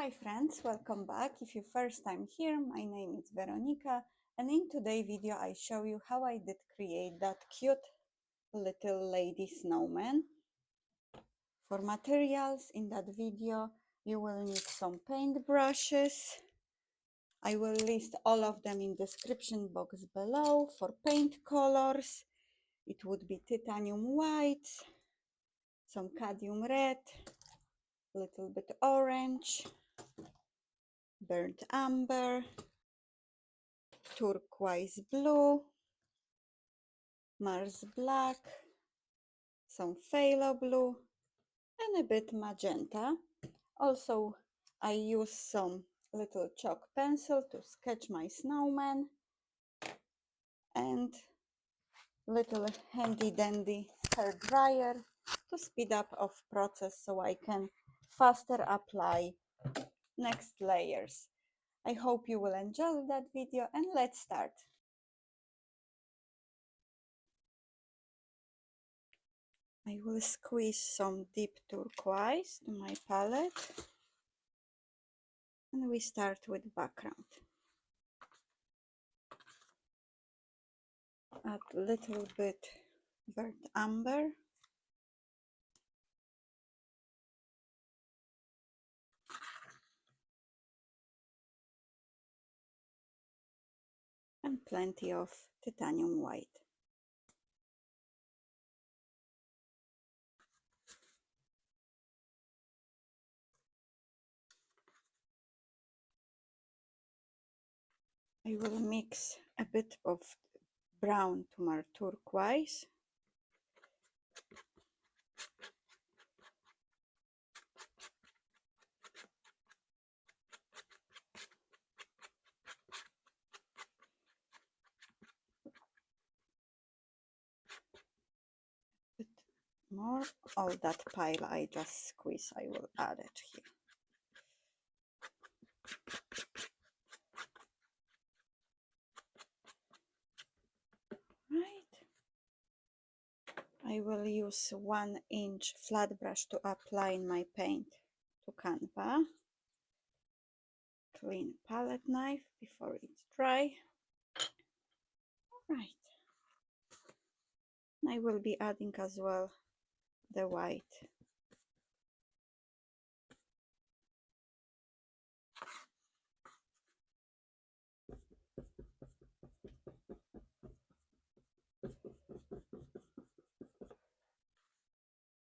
Hi friends, welcome back. If you first time here, my name is Veronica, and in today's video I show you how I did create that cute little lady snowman. For materials in that video you will need some paint brushes. I will list all of them in description box below. For paint colors it would be titanium white, some cadmium red, little bit orange, burnt umber, turquoise blue, Mars black, some phthalo blue, and a bit magenta. Also, I use some little chalk pencil to sketch my snowman and little handy dandy hair dryer to speed up of process so I can faster apply next layers. I hope you will enjoy that video, and let's start. I will squeeze some deep turquoise to my palette, and we start with background. Add a little bit burnt umber, and plenty of titanium white. I will mix a bit of brown to my turquoise. Bit more. All that pile I just squeeze, I will add it here. Right. I will use 1-inch flat brush to apply my paint to canvas. Clean palette knife before it's dry. Right. I will be adding as well the white.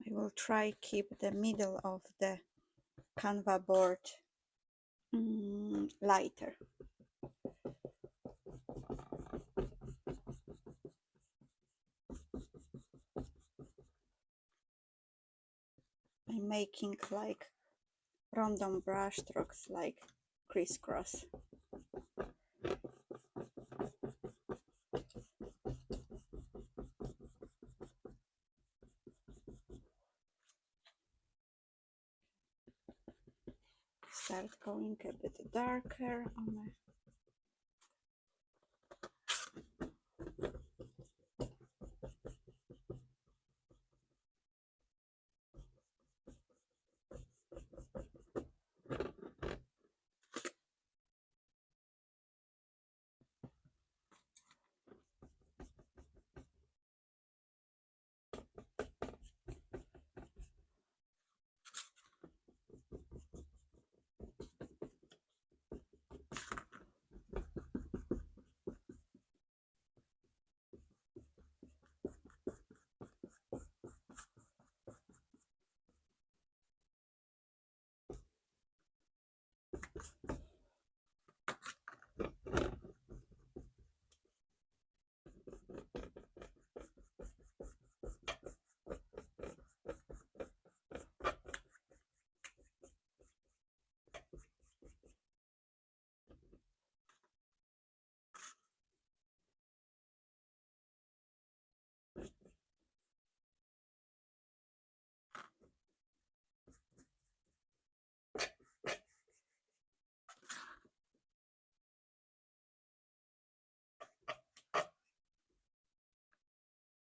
I will try keep the middle of the canvas board lighter. I'm making like random brush strokes, like crisscross. Start going a bit darker on my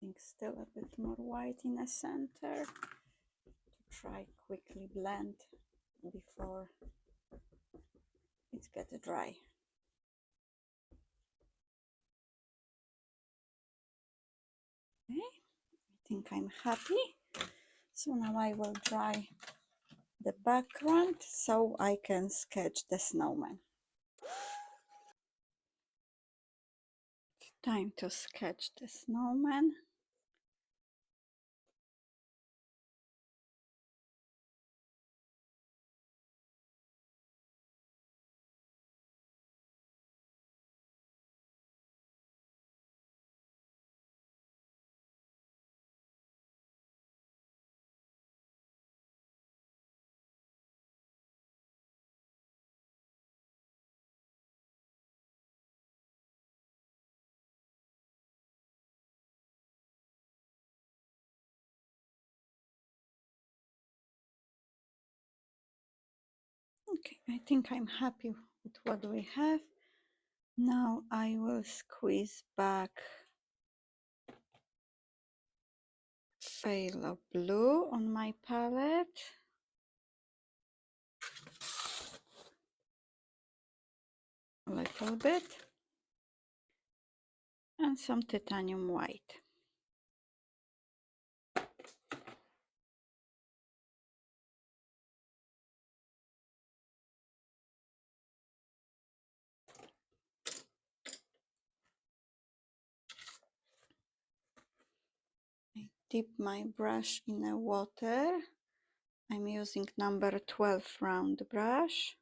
think still a bit more white in the center to try quickly blend before It's got to dry. Okay, I think I'm happy. So now I will dry the background so I can sketch the snowman. Time to sketch the snowman. Okay, I think I'm happy with what we have. Now I will squeeze back Veil of Blue on my palette. A little bit. And some titanium white. I dip my brush in the water. I'm using number 12 round brush.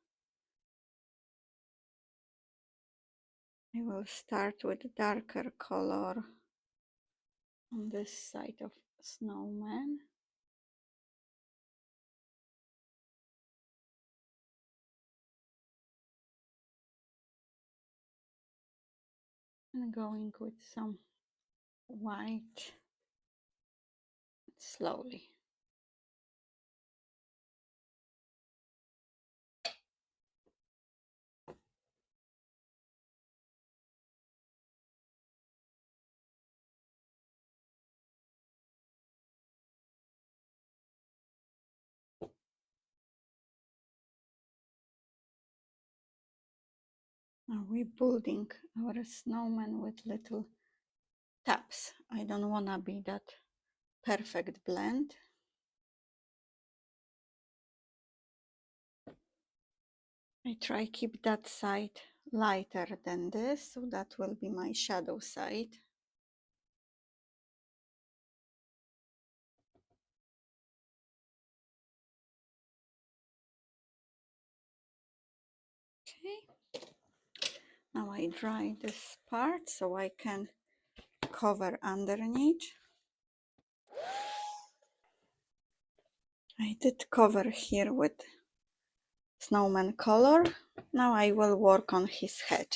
I will start with darker color on this side of snowman. And going with some white slowly. Now we're building our snowman with little taps. I don't want to be that perfect blend. I try keep that side lighter than this, so that will be my shadow side. Okay. Now I dry this part so I can cover underneath. I did cover here with snowman color. Now I will work on his head.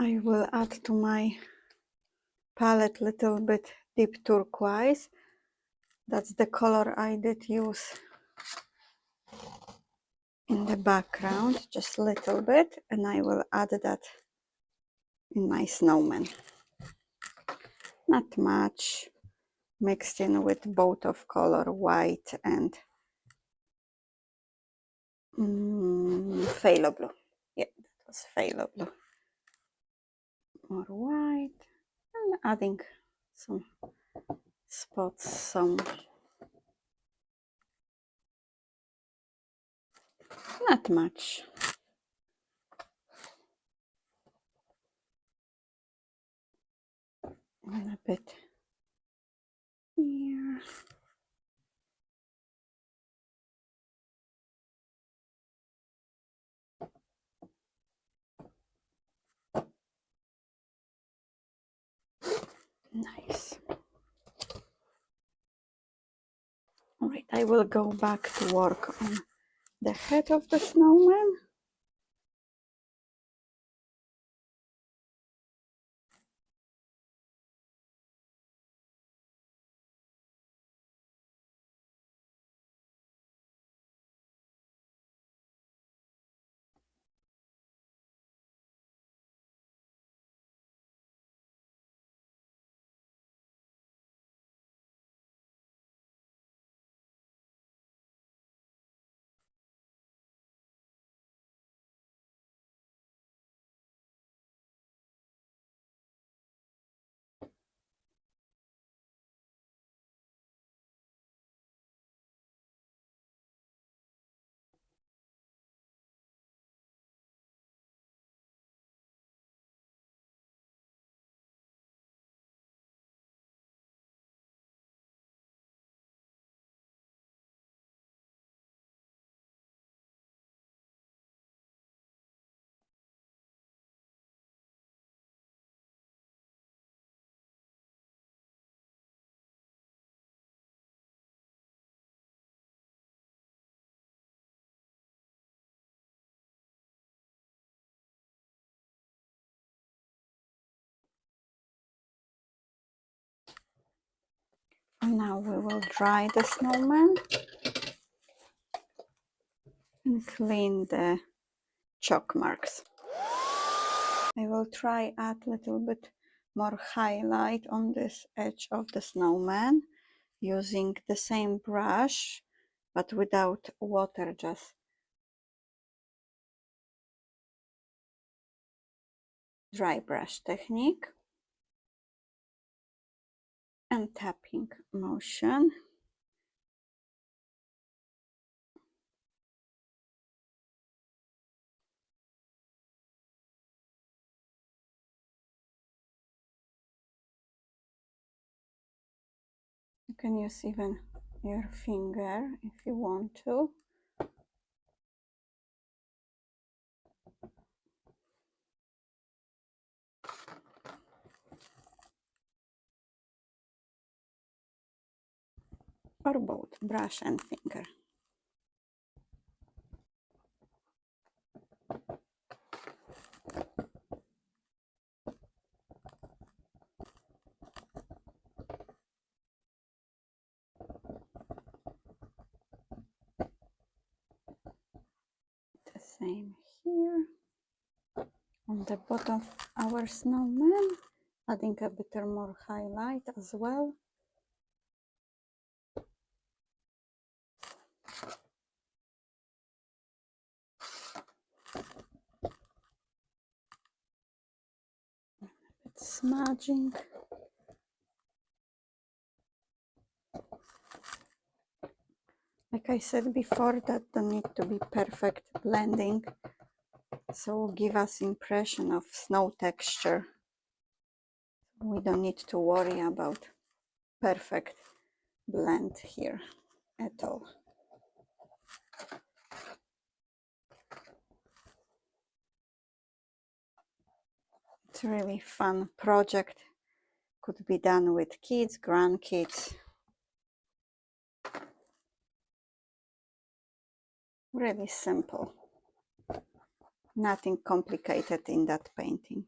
I will add to my palette little bit deep turquoise. That's the color I did use in the background, just a little bit, and I will add that in my snowman. Not much, mixed in with both of color white and phthalo blue. Yeah, that was phthalo blue. More white, and adding some spots, some not much. And a bit here. Nice. All right, I will go back to work on the head of the snowman. And now we will dry the snowman and clean the chalk marks. I will try add a little bit more highlight on this edge of the snowman using the same brush but without water, just dry brush technique and tapping motion. You can use even your finger if you want to. Or both, brush and finger. The same here. On the bottom of our snowman, adding a bit more highlight as well. It's smudging. Like I said before, that don't need to be perfect blending, so give us impression of snow texture. We don't need to worry about perfect blend here at all. It's a really fun project. Could be done with kids, grandkids. Really simple. Nothing complicated in that painting.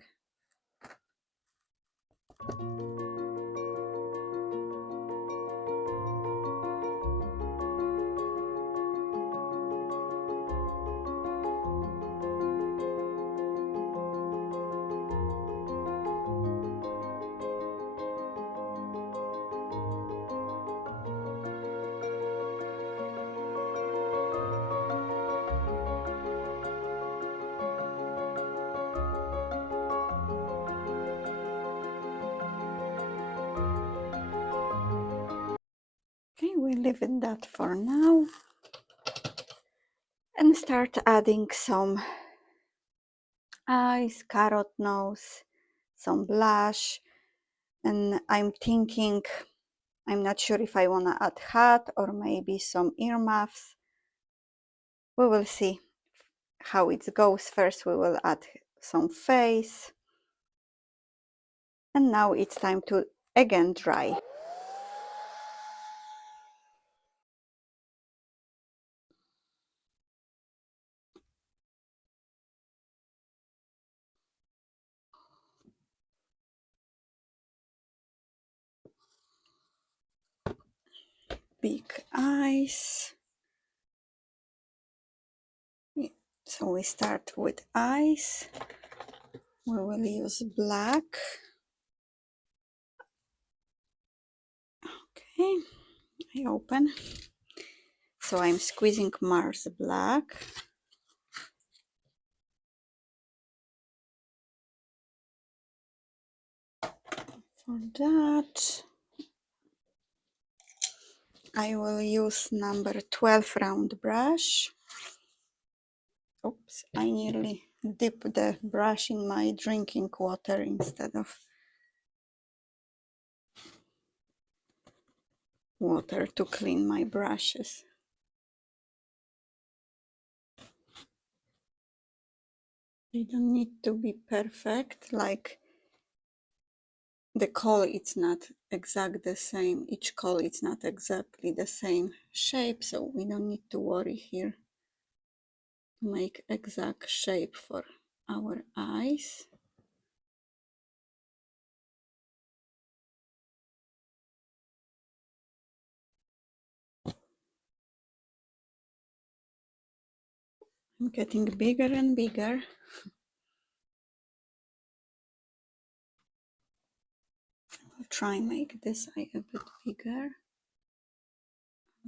Okay, we leave it that for now and start adding some eyes, carrot nose, some blush, and I'm thinking, I'm not sure if I want to add hat or maybe some earmuffs. We will see how it goes. First we will add some face, and now it's time to again dry. Big eyes. So we start with eyes. We will use black. Okay, I open. So I'm squeezing Mars black. For that, I will use number 12 round brush. Oops, I nearly dipped the brush in my drinking water instead of water to clean my brushes. They don't need to be perfect, like the call it's not exact the same, each call it's not exactly the same shape, so we don't need to worry here to make exact shape for our eyes. I'm getting bigger and bigger. I'll try and make this eye a bit bigger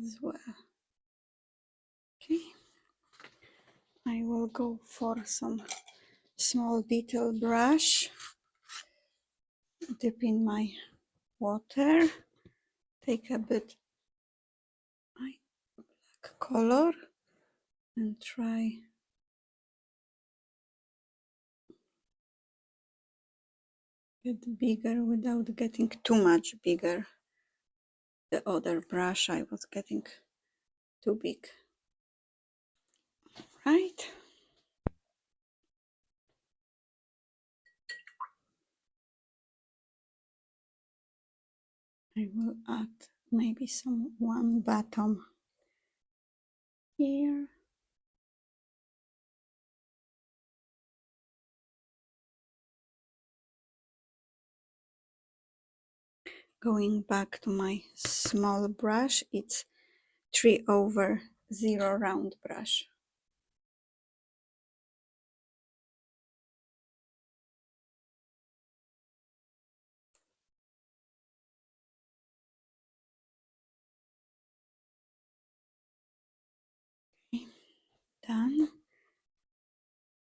as well. Okay, I will go for some small detail brush, dip in my water, take a bit black color and try get bigger without getting too much bigger. The other brush I was getting too big. Right? I will add maybe some one bottom here. Going back to my small brush, it's 3/0 round brush. Okay, done.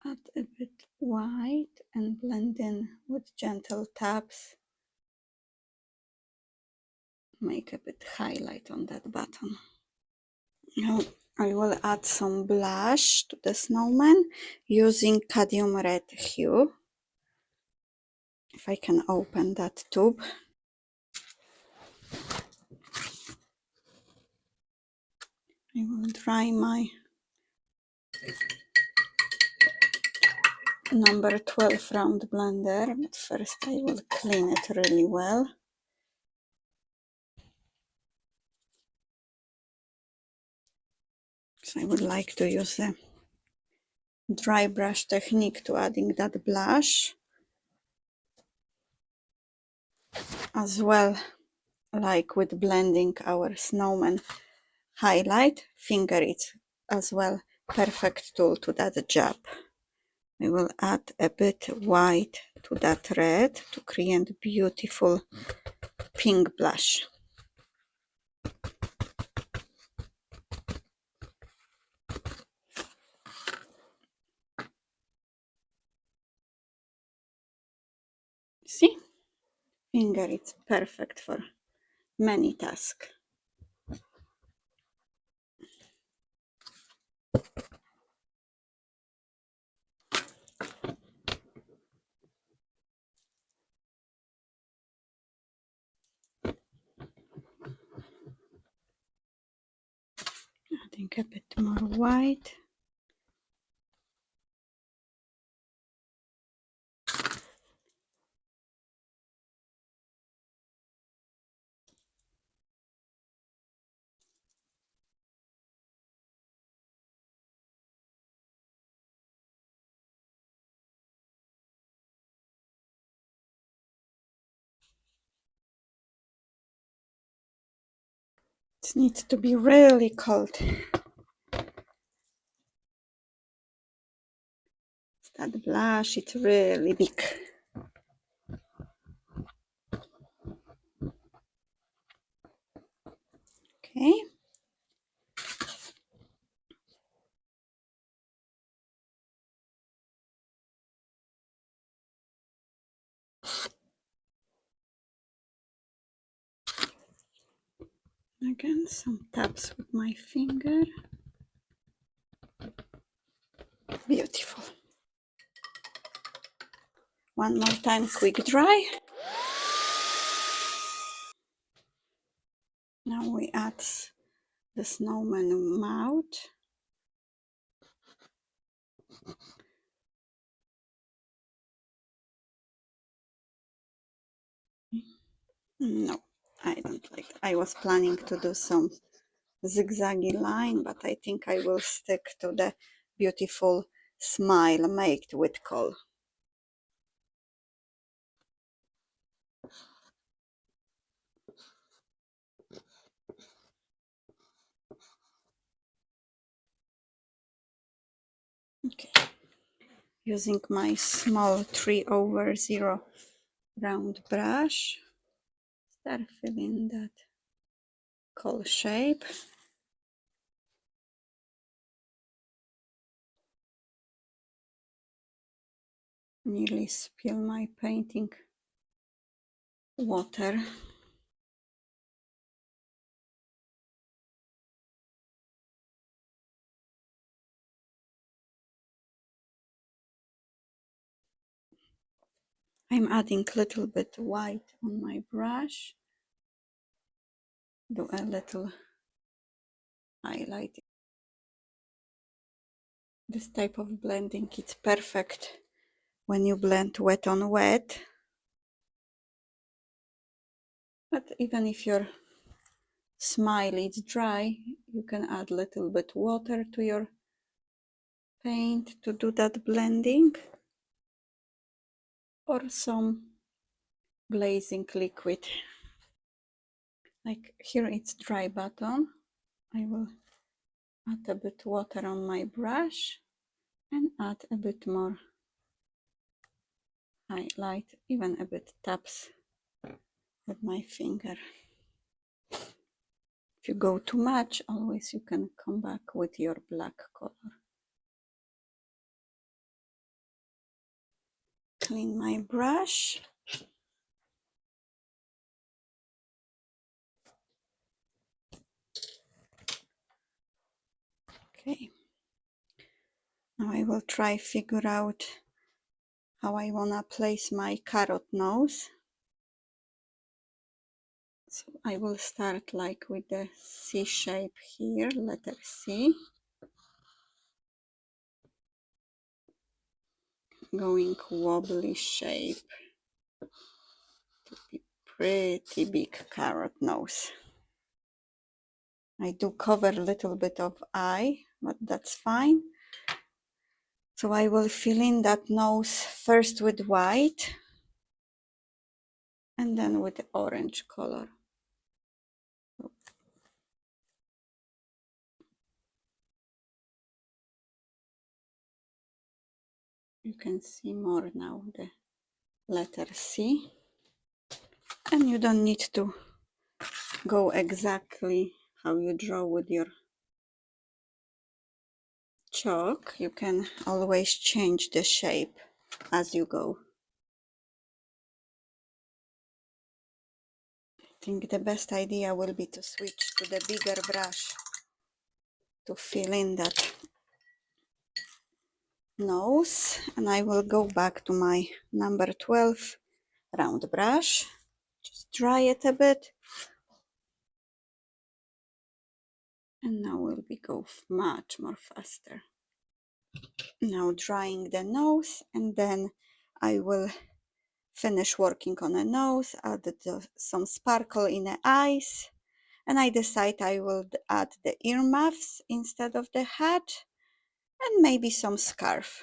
Add a bit white and blend in with gentle taps. Make a bit highlight on that button. Now I will add some blush to the snowman using cadmium red hue. If I can open that tube. I will dry my number 12 round blender, but first I will clean it really well. So I would like to use the dry brush technique to adding that blush. as well, like with blending our snowman highlight. Finger is as well perfect tool to that job. We will add a bit white to that red to create beautiful pink blush. See? Finger is perfect for many tasks. Adding a bit more white. It needs to be really cold. That blush, it's really big. Okay. Again, some taps with my finger. Beautiful. One more time, quick dry. Now we add the snowman mouth. No, I don't like. I was planning to do some zigzaggy line, but I think I will stick to the beautiful smile made with coal. Okay. Using my small 3/0 round brush, start filling that coal shape. Nearly spill my painting water. I'm adding a little bit white on my brush. Do a little highlight. This type of blending is perfect when you blend wet on wet. But even if your smile is dry, you can add a little bit water to your paint to do that blending, or some glazing liquid. Like here it's dry bottom. I will add a bit water on my brush and add a bit more highlight, even a bit taps with my finger. If you go too much, always you can come back with your black color. Clean my brush. Okay. Now I will try figure out how I wanna place my carrot nose. So I will start like with the C shape here, letter C. Going wobbly shape to be pretty big carrot nose. I do cover a little bit of eye, but that's fine. So I will fill in that nose first with white and then with the orange color. You can see more now the letter C, and you don't need to go exactly how you draw with your chalk. You can always change the shape as you go. I think the best idea will be to switch to the bigger brush to fill in that nose, and I will go back to my number 12 round brush, just dry it a bit, and now we'll go much more faster. Now drying the nose, and then I will finish working on a nose, add some sparkle in the eyes, and I decide I will add the earmuffs instead of the hat, and maybe some scarf.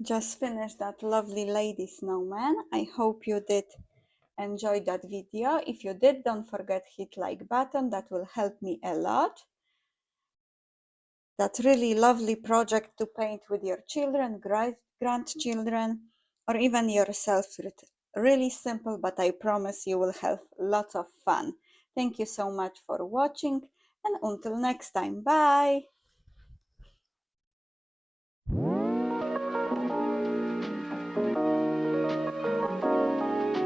Just finished that lovely lady snowman. I hope you did enjoy that video. If you did, don't forget hit like button, that will help me a lot. that really lovely project to paint with your children, grandchildren, or even yourself. Really simple, but I promise you will have lots of fun. Thank you so much for watching, and until next time, bye!